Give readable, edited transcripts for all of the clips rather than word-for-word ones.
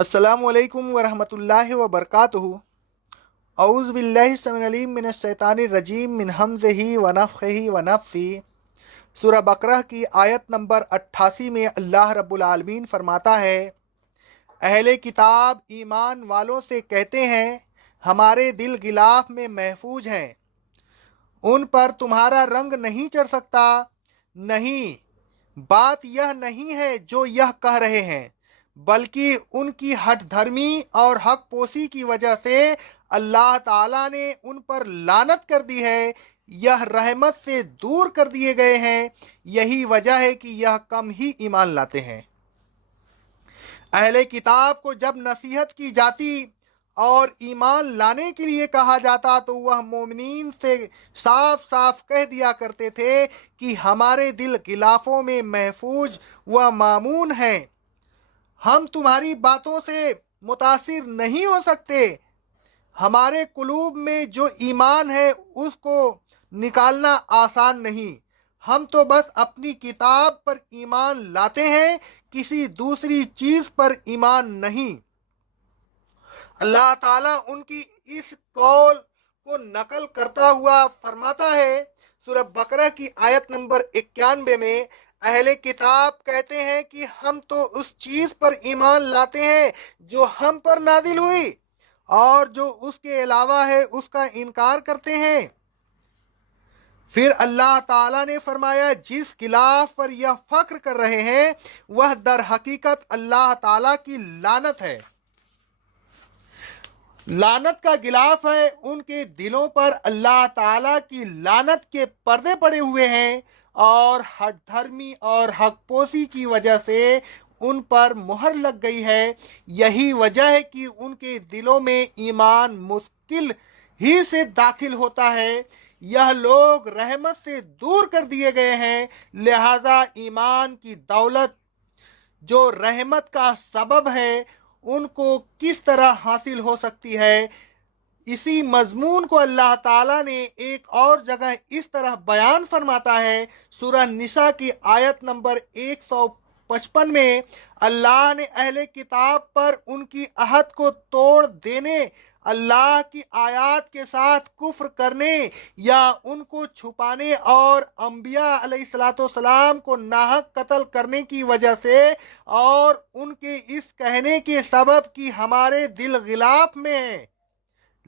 अस्सलामु अलैकुम वरहमतुल्लाहि वबरकातुहू। औज़ु बिल्लाहि समीउल अलीम मिनश शैतानिर रजीम मिन हमज़िही व नफ़ख़िही व नफ़्सी। सूरह बकरा की आयत नंबर 88 में अल्लाह रब्बुल आलमीन फरमाता है, अहले किताब ईमान वालों से कहते हैं हमारे दिल गिलाफ में महफूज हैं, उन पर तुम्हारा रंग नहीं चढ़ सकता। नहीं, बात यह नहीं है जो यह कह रहे हैं, बल्कि उनकी हठ धर्मी और हक पोसी की वजह से अल्लाह ताला ने उन पर लानत कर दी है। यह रहमत से दूर कर दिए गए हैं। यही वजह है कि यह कम ही ईमान लाते हैं। अहले किताब को जब नसीहत की जाती और ईमान लाने के लिए कहा जाता तो वह मोमिनीन से साफ साफ कह दिया करते थे कि हमारे दिल गिलाफों में महफूज व मामून हैं, हम तुम्हारी बातों से मुतासिर नहीं हो सकते। हमारे कुलूब में जो ईमान है उसको निकालना आसान नहीं। हम तो बस अपनी किताब पर ईमान लाते हैं, किसी दूसरी चीज पर ईमान नहीं। अल्लाह ताला उनकी इस कौल को नकल करता हुआ फरमाता है, सूरह बकरा की आयत नंबर 91 में, अहले किताब कहते हैं कि हम तो उस चीज पर ईमान लाते हैं जो हम पर नाजिल हुई, और जो उसके अलावा है उसका इनकार करते हैं। फिर अल्लाह ताला ने फरमाया, जिस खिलाफ पर यह फख्र कर रहे हैं वह दर हकीकत अल्लाह ताला की लानत है। लानत का गिलाफ है, उनके दिलों पर अल्लाह ताला की लानत के पर्दे पड़े हुए हैं और हठ धर्मी और हक पोसी की वजह से उन पर मुहर लग गई है। यही वजह है कि उनके दिलों में ईमान मुश्किल ही से दाखिल होता है। यह लोग रहमत से दूर कर दिए गए हैं, लिहाजा ईमान की दौलत जो रहमत का सबब है उनको किस तरह हासिल हो सकती है। इसी मजमून को अल्लाह ताला ने एक और जगह इस तरह बयान फरमाता है, सूरह निसा की आयत नंबर 155 में, अल्लाह ने अहले किताब पर उनकी अहद को तोड़ देने, अल्लाह की आयत के साथ कुफ्र करने या उनको छुपाने और अंबिया अलैहिस्सलाम को नाहक कत्ल करने की वजह से और उनके इस कहने के सबब कि हमारे दिल गिलाफ में है,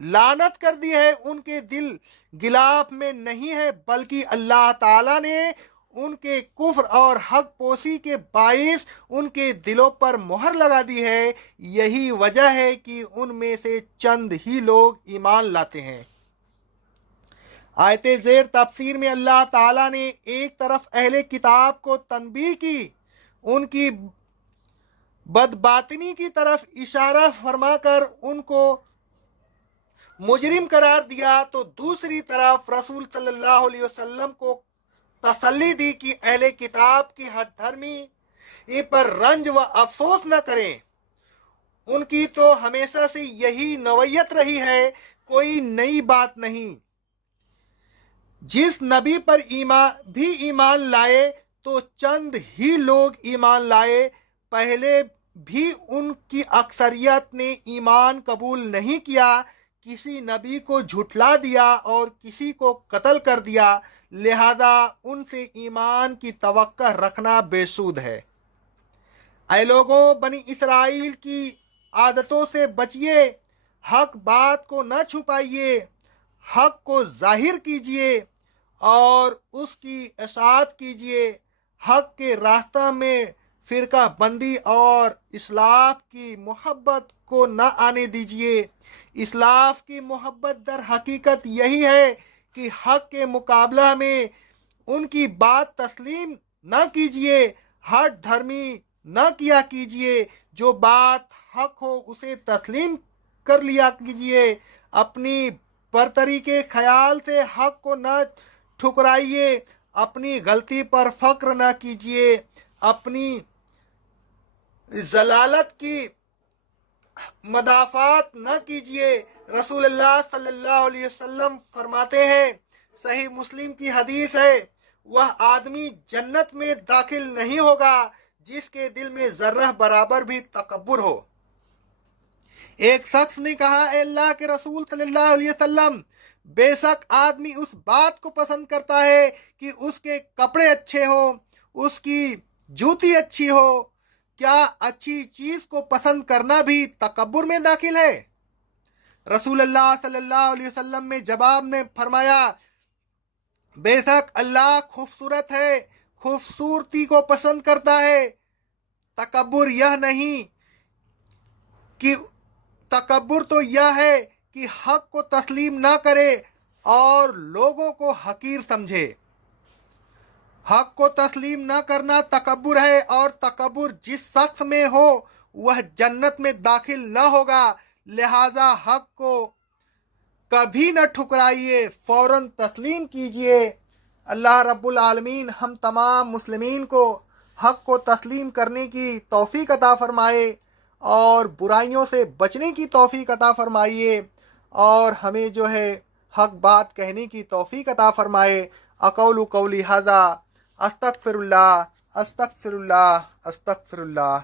लानत कर दी है। उनके दिल गिलाफ में नहीं है, बल्कि अल्लाह ताला ने उनके कुफ्र और हक पोसी के बाइस उनके दिलों पर मुहर लगा दी है। यही वजह है कि उनमें से चंद ही लोग ईमान लाते हैं। आयते ज़ेर तफसीर में अल्लाह ताला ने एक तरफ अहले किताब को तनबीह की, उनकी बदबातिनी की तरफ इशारा फरमाकर उनको मुजरिम करार दिया, तो दूसरी तरफ रसूल सल्लल्लाहु अलैहि वसल्लम को तसल्ली दी कि अहले किताब की हठ धर्मी इन पर रंज व अफसोस न करें। उनकी तो हमेशा से यही नवैयत रही है, कोई नई बात नहीं। जिस नबी पर ईमान लाए तो चंद ही लोग ईमान लाए। पहले भी उनकी अक्सरियत ने ईमान कबूल नहीं किया, किसी नबी को झुठला दिया और किसी को कत्ल कर दिया, लिहाजा उनसे ईमान की तवक्का रखना बेसूद है। ऐ लोगों, बनी इसराइल की आदतों से बचिए, हक बात को न छुपाइए, हक को जाहिर कीजिए और उसकी इशाअत कीजिए। हक के रास्ता में फिरका बंदी और इस्लाफ की मोहब्बत को न आने दीजिए। इस्लाफ की मोहब्बत दर हकीकत यही है कि हक के मुकाबला में उनकी बात तस्लीम न कीजिए, हठ धर्मी न किया कीजिए। जो बात हक हो उसे तस्लीम कर लिया कीजिए। अपनी बरतरी के ख्याल से हक को न ठुकराइए। अपनी गलती पर फक्र न कीजिए। अपनी जलालत की मदाफात न कीजिए। रसूलुल्लाह सल्लल्लाहु अलैहि वसल्लम फरमाते हैं, सही मुस्लिम की हदीस है, वह आदमी जन्नत में दाखिल नहीं होगा जिसके दिल में जर्रह बराबर भी तकब्बुर हो। ایک شخص نے کہا اے اللہ کے رسول صلی اللہ علیہ وسلم، بے شک آدمی اس بات کو پسند کرتا ہے کہ اس کے کپڑے اچھے ہوں، اس کی جوتی اچھی ہو، کیا اچھی چیز کو پسند کرنا بھی تکبر میں داخل ہے؟ رسول اللہ صلی اللہ علیہ وسلم میں جواب میں فرمایا، بے شک اللہ خوبصورت ہے، خوبصورتی کو پسند کرتا ہے۔ تکبر یہ نہیں کہ تکبر تو یہ ہے کہ حق کو تسلیم نہ کرے اور لوگوں کو حقیر سمجھے۔ حق کو تسلیم نہ کرنا تکبر ہے، اور تکبر جس شخص میں ہو وہ جنت میں داخل نہ ہوگا۔ لہذا حق کو کبھی نہ ٹھکرائیے، فوراً تسلیم کیجئے۔ اللہ رب العالمین ہم تمام مسلمین کو حق کو تسلیم کرنے کی توفیق عطا فرمائے اور برائیوں سے بچنے کی توفیق عطا فرمائیے، اور ہمیں جو ہے حق بات کہنے کی توفیق عطا فرمائے۔ اقول قولی ھذا، استغفر اللہ استغفر اللہ استغفر اللہ۔